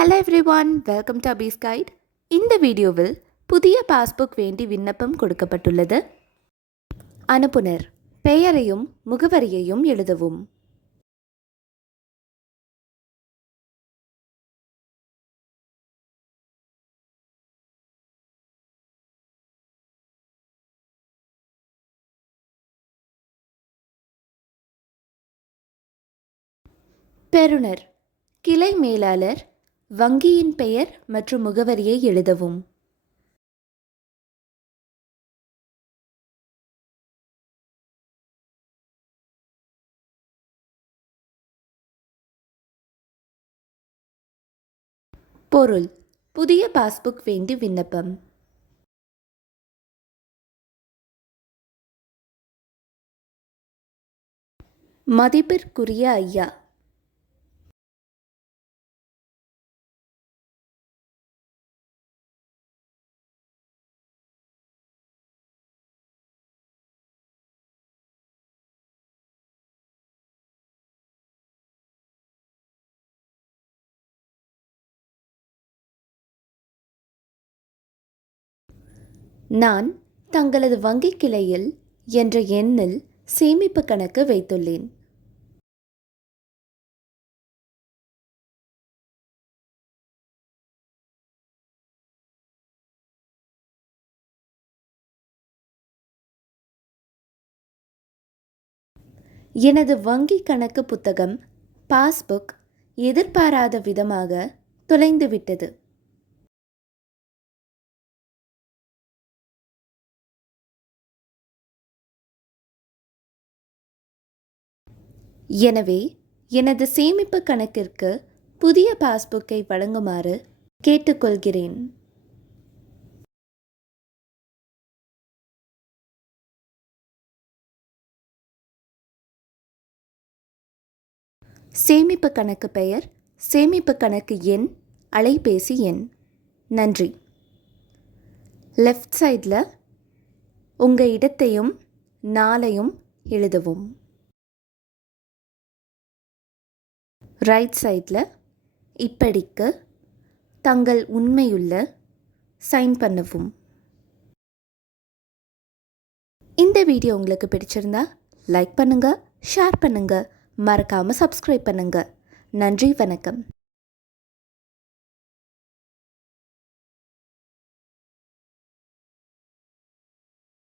Hello everyone welcome to office guide இந்த வீடியோவில் புதிய பாஸ்புக் வேண்டி விண்ணப்பம் கொடுக்கப்பட்டுள்ளது. அனுப்புனர். பெயரையும் முகவரியையும் எழுதவும். பெறுநர். கிளை மேலாளர் வங்கியின் பெயர் மற்றும் முகவரியை எழுதவும். பொருள். புதிய பாஸ்புக் வேண்டி விண்ணப்பம். மதிப்பிற்குரிய ஐயா நான் தங்களது வங்கிக் கிளையில் என்ற எண்ணில் சேமிப்பு கணக்கு வைத்துள்ளேன். எனது வங்கி கணக்கு புத்தகம் பாஸ்புக் எதிர்பாராத விதமாக தொலைந்துவிட்டது. எனவே எனது சேமிப்பு கணக்கிற்கு புதிய பாஸ்புக்கை வழங்குமாறு கேட்டுக்கொள்கிறேன். சேமிப்பு கணக்கு பெயர் சேமிப்பு கணக்கு எண் அலைபேசி எண். நன்றி. லெஃப்ட் சைடில் உங்கள் இடத்தையும் நாளையும் எழுதவும். ரைட் சைடில் இப்படிக்கு தங்கள் உண்மையுள்ள சைன் பண்ணவும். இந்த வீடியோ உங்களுக்கு பிடிச்சிருந்தா லைக் பண்ணுங்கள் ஷேர் பண்ணுங்கள் மறக்காமல் சப்ஸ்கிரைப் பண்ணுங்கள் நன்றி வணக்கம்.